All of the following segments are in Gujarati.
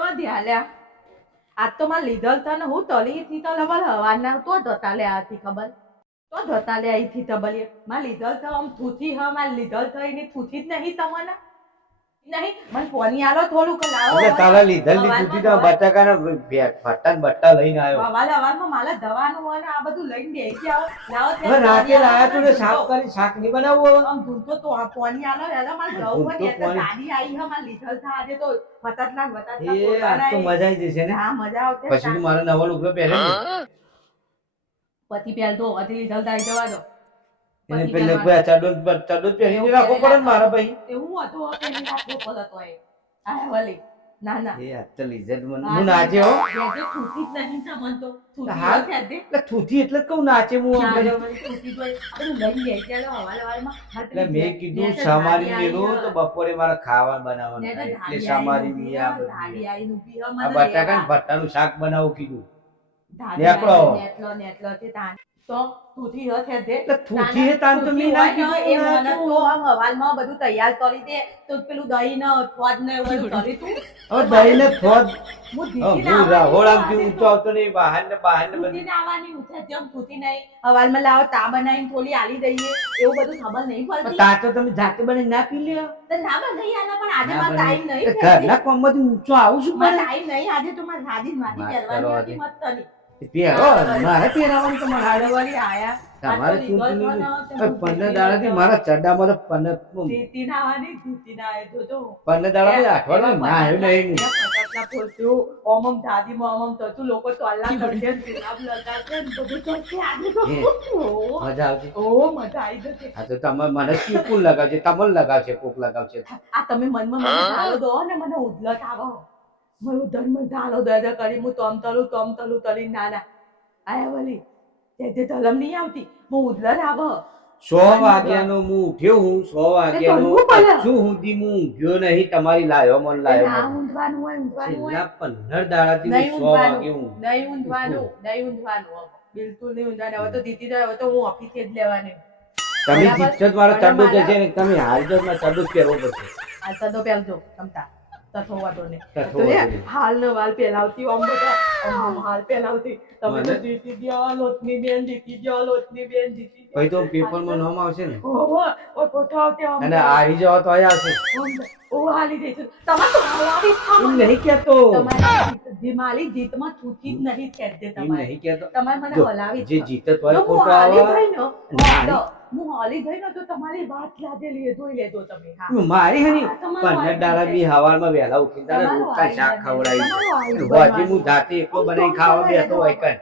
તો ધ્યાલ્યા આજ તો માં લીધલ તને હું તલી થી તો લવલ હવાના તો ધતા લે આથી ખબર તો ધતા લે આથી તબલી માં લીધલ તો આમ થૂથી હ માં લીધલ તો એની થૂથી જ નહીં તમને નહીં મને કોની આલો થોડું કે લાવો એટલે તારા લીધલ ની થૂથી તો બટાકાના ભટ્ટા ને બટ્ટા લઈને આવ્યો હવાલે હવારમાં માલે દવાનું હોય ને આ બધું લઈને બેસી આવો લાવો હવે રાતે લાયા તું ને શાક કરી શાક નહીં બનાવવું આમ ધૂતો તો આ કોની આલો એલા માર જવું હોય એટલે ગાડી આવી હ માં લીધલ થા આજે તો વતાટલા એ આ તો મજા આવી જશે ને હા મજા આવશે પછી તું મારો નવો લુગડો પહેરે પતિ પહેલ તો અતિ લીધલ થાય જવા દો એને પેલે કોઈ ચડો પહેરીને રાખવો પડે ને મારા ભાઈ એવું હતું પેલી રાખવો પડે તો એ આ વલી ના ના એ આ તો લીધલ હું નાચે હો જે થૂતી જ નહીં તમને તો થૂતી હા છે દે એટલે થૂથી એટલે જ કહું નાચે હું ચાલો વળી થૂતી તો આપણે લઈ લઈએ ચાલો હવાલે હવાલેમાં એટલે મેં કીધું સમારી મેલું તો બપોરે મારે ખાવાનું બનાવવાનું એટલે સમારી મી આ ધાડી આઈને ઊભી હ આ મને બટાકા ને ભટ્ટાનું શાક બનાવું કીધું નેકળો નેકળો તે તાન તો થૂતી હ છે દે એટલે થૂથી હે તાન તો મેં ના કીધું એ મને તો આમ હવાલમાં બધું તૈયાર કરી દે તો પેલું દહીં ને થોડ ને એવું બધું કરી તું હવે દહીં ને થોડ હું હું દીકરીને રાહોળામથી ઊંચો આવતો નહીં બહાર ને બધું થૂતીને આવવાની ઉઠે જેમ થૂતી નહીં હવાલમાં લાવો તા બનાવીને થોડી આલી દઈએ એવું બધું ખબર નહીં પડતી તા તો તમે જાતે બની ના પી લ્યો તો ના બનાવી આલા પણ આજે મારો ટાઈમ નહીં ઘરના કોમમાંથી ઊંચો આવું છું મારો ટાઈમ નહીં આજે તો મારે સાદી માટી પહેરવાની હતી મત તની પહેરો મારે પહેરાવાનું તો મારે હાડવાળી આયા તમારે ચૂંટણી 15 દાડાથી મારા ચડ્ડામાં તો 15 ધીતી ના આવવાની ધીતી ના આવે તો 15 દાડાથી અઠવાડિયું ના આવ્યું નહીં પટલા પોસ્યું ઓમમ દાદી મોમમ તો તું લોકો તો અલ્લાહ કરજે ગુલાબ લગાવજે ને બધું તો છે આજે તો મજા આવશે ઓ મજા આવી જશે આ તો તમે મને ચીકુલ લગાવશે તમને લગાવશે કોક લગાવશે આ તમે મનમાં મને ધારો દો ને મને ઉધલત આવો મને ધર્મ ધાલો દાદા કરી હું તમ તલું તલી નાના આયા વલી તે તલમ નહીં આવતી હું ઉધલત આવો 100 વાગ્યાનો હું ઉઠ્યો હું 100 વાગ્યાનો શું સુધી હું ઊંઘ્યો નહીં તમારી લાયો મન લાયો ના ઊંઘવાનું હોય છેલ્લા 15 દાડાથી હું 100 વાગે હું નહીં ઊંઘવાનું બિલકુલ નહીં ઊંઘવાનું હવે તો દીદી હવે તો હું ઓફિસે જ લેવાની તમે જીતશો જ મારો ચડ્ડો જશે ને તમે હારજો જ મારો ચડ્ડો જ પહેરવો પડશે આ તો પહેરજો તમતા તથોવાતો ને તો હાલ નો વાલ પહેલાવતી આમ બધા હાલ પહેલાવતી તમે તો જીતી ગયા લોટની બેન જીતી ગયા લોટની બેન જીતી પછી તો પેપરમાં નામ આવશે ને ઓહો ઓ ફોટો આવતે અને હારી જાવ તો આયા આવશે ઓ હાલી દે છે તમાર તો હાલાવી એમ નહીં કહેતો તમારી દિમાલી જીતમાં છૂટી જ નહીં કહેતે એમ તમારે નહીં કહેતો તમારે મને હલાવી જે જીતે તો હું ફોટો હાલી આવે ગઈ ને હું હાલી ગઈ ને તો તમારી વાત લાગેલી એ જોઈ લેજો તમે હા મારી હની હા, તમારું 15 દાડા બી હવારમાં વહેલા ઉઠી તને રોટલા શાક ખવડાવી હોજી હું જાતે એકલો બનાવી ખાવા બેઠો હોય કઈ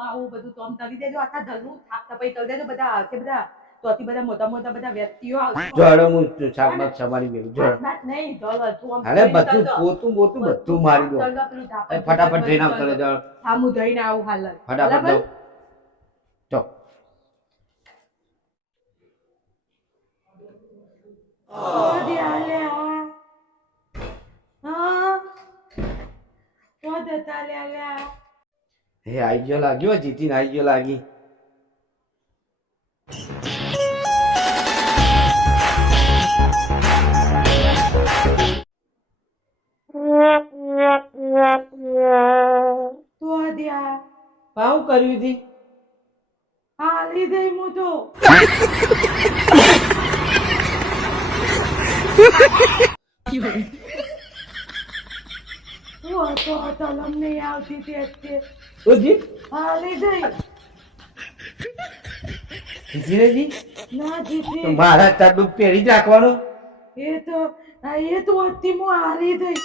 આવું બધું તો આમ તરી દેજો આખા ધરનું થાપ તપાઈ કરી દેજો બધા આવશે બધા તોથી બધા મોટા મોટા બધા વ્યક્તિઓ આવશે જોડો હું શાકમાં સમારી મેલું જોડો વાત નહીં ધોલ તું આમ અરે બધું પોતું બોતું બધું મારી દો ફટાફટ જઈને આવતો રહેજો હા હું જઈને આવું હાલ ફટાફટ જાઓ ચો હે આઈ ગયો લાગ્યો જીતીને આઈ ગયો લાગી ભાવ કર્યું હતી હાલી દઈ હું તો તલમ નહીં આવતી તે ઓજી હાલી દઈ જીતીજી ના જીતી તો મારા ચાડુ પહેરી જ રાખવાનું એ તો હતી હું હાલી દઈ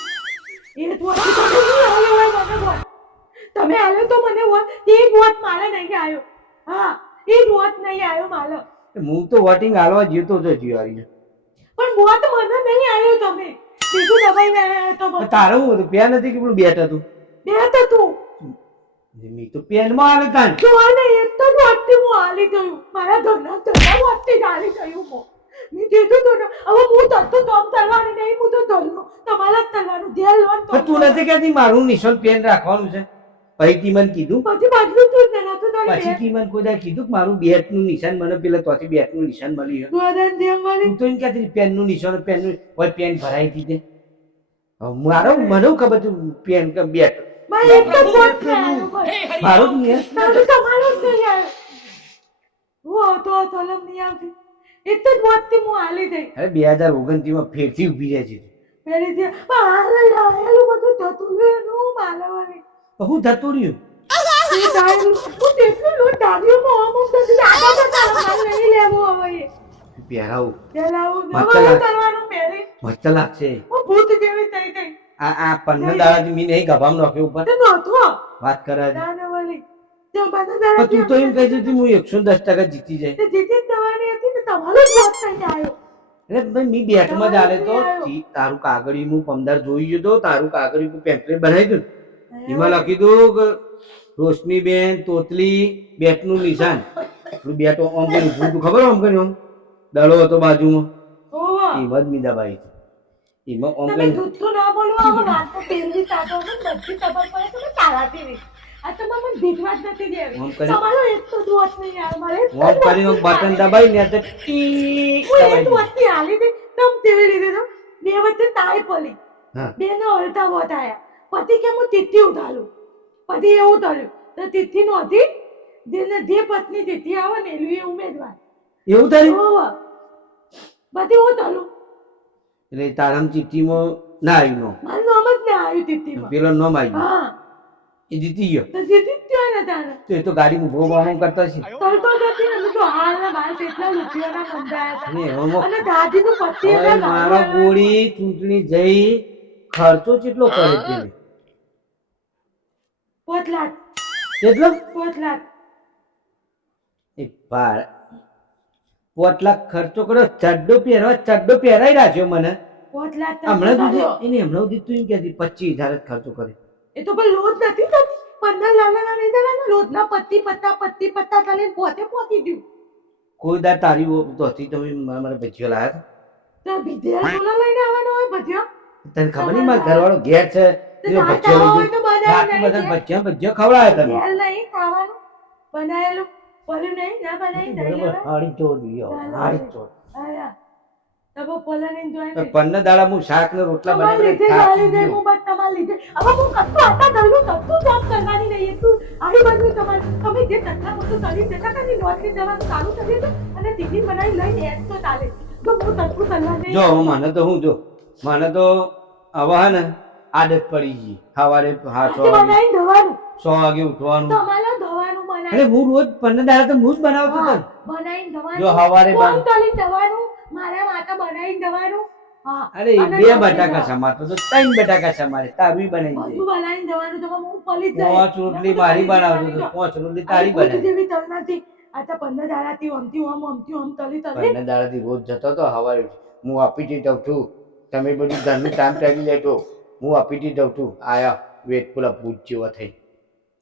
એ તો તમે હાલ્યો તો મને વોટ એ વોટ મારે નહીં આવ્યો હા એ વોટ નહીં આવ્યો મારે હું તો વોટિંગ હાલવા જીતો તો જીવારી પણ વોટ મને નહીં આવ્યો તમે બીજું દબાઈ આવ્યા તો તારું હું હતું પેન નથી કે પેલું બેટ હતું બે તો તું મેં તો પેનમાં હાલે તાન જો ને એક તો વોટથી હું હાલી ગયું મારા ઘરના ધંધા વોટથી જ હાલી ગયું હું મેં કીધું તો ને હવે હું તો તમ તલવાની નહીં હું તો ધરનું તમારા જ તલવાનું ધ્યાન લોન તો તું નથી કહેતી મારું નિશાન પેન રાખવાનું છે પછી તી મને કીધું પછી બાજુ તું જ ના તો પછી તી મને કોઈ કીધું કે મારું બેટ નું નિશાન મને પેલા તોથી બેટ નું નિશાન મળ્યું તું આદન જેમ વાલી તું તો એમ કહેતી પેન નું નિશાન પેન નું પેન ભરાઈ દીધે મારો મને ખબર તું પેન કે બેટ મારે એક જ વોટ છે આનો બસ. મારો જ નહીં તારું તમારો જ નહીં આવ્યો. હું આવતો તલમ નહીં આવતી. એક જ વોટથી હું હાલી ગઈ. અરે 2029 માં ફેરથી ઊભી રહે છે પેલીથી પણ હાલે ડાયેલું બધું થતું રહ્યું માલવાની. હું થતું રહ્યું એ ડાયેલું હું કેટલું લોટ ડાળીઓમાં આમ થતું આગળ જતા મારે નહીં લેવું હવે એ. પહેરાવું પેલા હું મસ્ત નવું લાગે. કરવાનું પહેરી મસ્ત લાગશે હું ભૂત જેવી થઈ ગઈ. આ 15 દાડાથી મી નહીં ગભામ નાખ્યો ઉપર તે નહોતો વાત કરે છે. ના વળી તે બધા પણ દાડા તું તો એમ કહે છે કે હું 110% જીતી જાય તે જીતી જ જવાની હતી ને તમારો જ વોટ થઈ આવ્યો. એટલે ભાઈ મી બેટમાં જ આલે તો તારું કાગળી હું 15 જોઈ ગયો તો તારું કાગળી હું પેમ્પલેટ બનાવી દઉં એમાં લખી દઉં કે રોશનીબેન તોતલી બેટનું નિશાન પેલું બેટ આમ કરી ઊભું હતું ખબર આમ કર્યું આમ દડો હતો બાજુમાં ઓવા એમાં જ મીરાબાઈ હતી એમાં આમ તમે કરી જૂઠું ના બોલો આ વાત તો પેલી તાતો મને બધી ખબર પડે તમે ચાલાતી નહીં. આ તો મને ભીતવા જ નથી દેવી. આમ કરી તમારો એક તો જ વોટ નહીં આવે મારે એક જ આમ વોટ કરી નહીં બટન આવે. દબાઈ ને તો ટી હું એક દબાઈ વોટથી હાલી ગઈ તમ તેવી રીતે તો બે વચ્ચે તાય પડી હા બે નો અલટા વોટ આયા પછી કે હું તિથિ ઉધારું પછી એવું થયું તો તિથિ નો હતી જે પત્ની તિથિ આવે ને એલું એ ઉમેદવાર એવું તારી ઓવા પછી હું થયું એટલે તારામ ચિઠ્ઠીમાં ના આવ્યું મારું નામ જ ના આવ્યું તિથિમાં. પેલો નામ આવ્યું હા એ જીતી ગયો તો જીતી જ ગયો ને તારે તો એ તો ગાડી ઉભો બહાર કરતા છે તરતો જતી ને તો હાલના બાર કેટલા રૂપિયાના બંધાયા અને હતા એવામાં અને દાદીનું પતિ હવે એટલા મારો ગાળવાના. ગોળી ચૂંટણી જઈ ખર્ચો કેટલો કરે છે 5 લાખ કેટલો 5 લાખ એ ભાર 5 લાખ ખર્ચો કર્યો ચડ્ડો પહેરાઈ રાખ્યો મને 5 લાખ તો હમણાં કર્યો. સુધી એને હમણાં સુધી તું એમ કહેતી 25,000 જ ખર્ચો કરે એ તો પણ લોટ નથી થતી 15 લાખના નહીં થવાના લોટના પત્તી પત્તા ચાલીને પોતે પહોંચી ગયું કોઈ દા તારી તો હતી તમે મારા ભજીયો લાયા તો વિદ્યા સોના લઈને આવવાનો હોય ભજીયો તને ખબર નહીં મારા ઘરવાળો ઘેર છે તો એનો ના ભજીયો ખાવા લઈ હોય તો ગયો બનાવી રાતનું નહીં બધા ભજીયા ખવડાવ્યા તમે તેલ નહીં ખાવાનું બનાવેલું પલ્યું નહીં ના બનાવી દઈ બરોબર લેવાય. હાડી ચોર હાડી ચોર આયા તો પલાની જોઈ નહીં 15 દાડા હું શાક ને રોટલા તમારે લીધે બનાવીને ગાળી દે હું બસ તમારે લીધે હવે હું કશું આટા ધરલું કશું જોબ કરવાની નહીં એટલું આડી બાજુ તમારે તમે જે તટલા મોટું કરી દેતા કાની નોટરી જવાનું ચાલુ કરી દો અને ટિફિન બનાવી લઈને એડ તો ચાલે જો હું તટલું કરવા નહીં જો મને તો હું જો મને તો હવે હે ને આદત પડી ગઈ સવારે 6 વાગે બનાવી ધવાનું 6 વાગે ઉઠવાનું તમારે ધવાનું બનાવી એટલે હું રોજ 15 દાડા તો હું જ બનાવતો હતો ને. બનાવી ધવાનું જો સવારે કોણ તળી ધવાનું મારા માતા બનાવી ધવાનું હા અરે એ અને 2 રોટલી બટાકા ધવાનું. સમારતો તો 3 બટાકા સમારે તારી બનાવી દે બધું બનાવી ધવાનું તો હું પલી જ 5 રોટલી મારી બનાવતો તો 5 રોટલી તારી બનાવી જેવી તલ નથી આ તો 15 દાડાથી ઓમથી ઓમ તલી તલી 15 દાડાથી રોજ જતો તો સવારે હું આપીટી દઉં છું તમે બધું ઘરનું કામ ટાળી લેતો હું આપીટી દઉં છું આયા વેટ પેલા ભૂત જેવા થઈ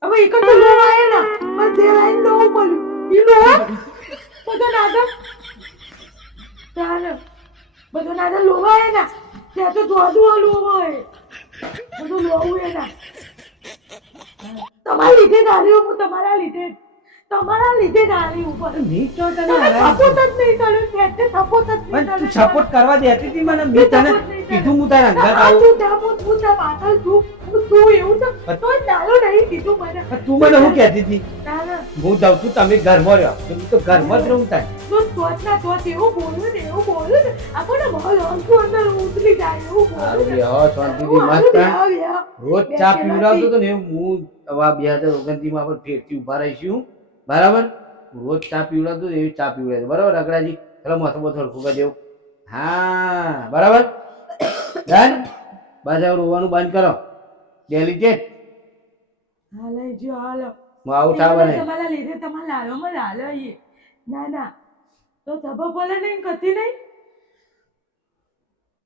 હવે એક તો લો આયા ના પણ તે લાઈન લો પડ્યું ઈ લો બધો નાદા ચાલ બધો નાદા લો આયા ના ત્યાં તો દોડું લો હોય બધું લોવું એના તમારા લીધે ગાડી હું તમારા લીધે ગાડી ઉપર મી તો તને તમે હરાવી સપોર્ટ જ નહીં કર્યો ફેટે સપોર્ટ જ નહીં પણ તું સપોર્ટ કરવા દેતી હતી મને મેં તને કીધું હું તારા અંગાત આવું તું ત્યાં હું ત્યાં પાછળ તું એવું તો તોય ચાલો નહીં કીધું મને પણ તું મને શું કહેતી હતી ના ના હું દઉં છું તમે ઘરમાં રહ્યો તો હું તો ઘરમાં જ રહું તાર તું તોચના તોચ એવું બોલું ને આપણને બહુ અંકુ અંદર ઉતરી જાય એવું સારું બોલું બે હો શાંતિથી મસ્ત રોજ ચા પીવડાવતો હતો ને એવું હું હવે 2029 માં આપણે ફેરથી ઉભા રહીશું બરાબર રોજ ચા પીવડાવતો એવી ચા પીવડાવતો બરાબર અગડાજી ચલો માથું બધું હરખું કરી દેવું હા બરાબર ડન બસ હવે રોવાનું બંધ કરો ડેલિકેટ હાલે જો હાલો હું આવું ચા બનાવી તમારા લીધે તમારા લાલોમાં લાલો ના ના તો ધબો બોલે નહીં કતી નહીં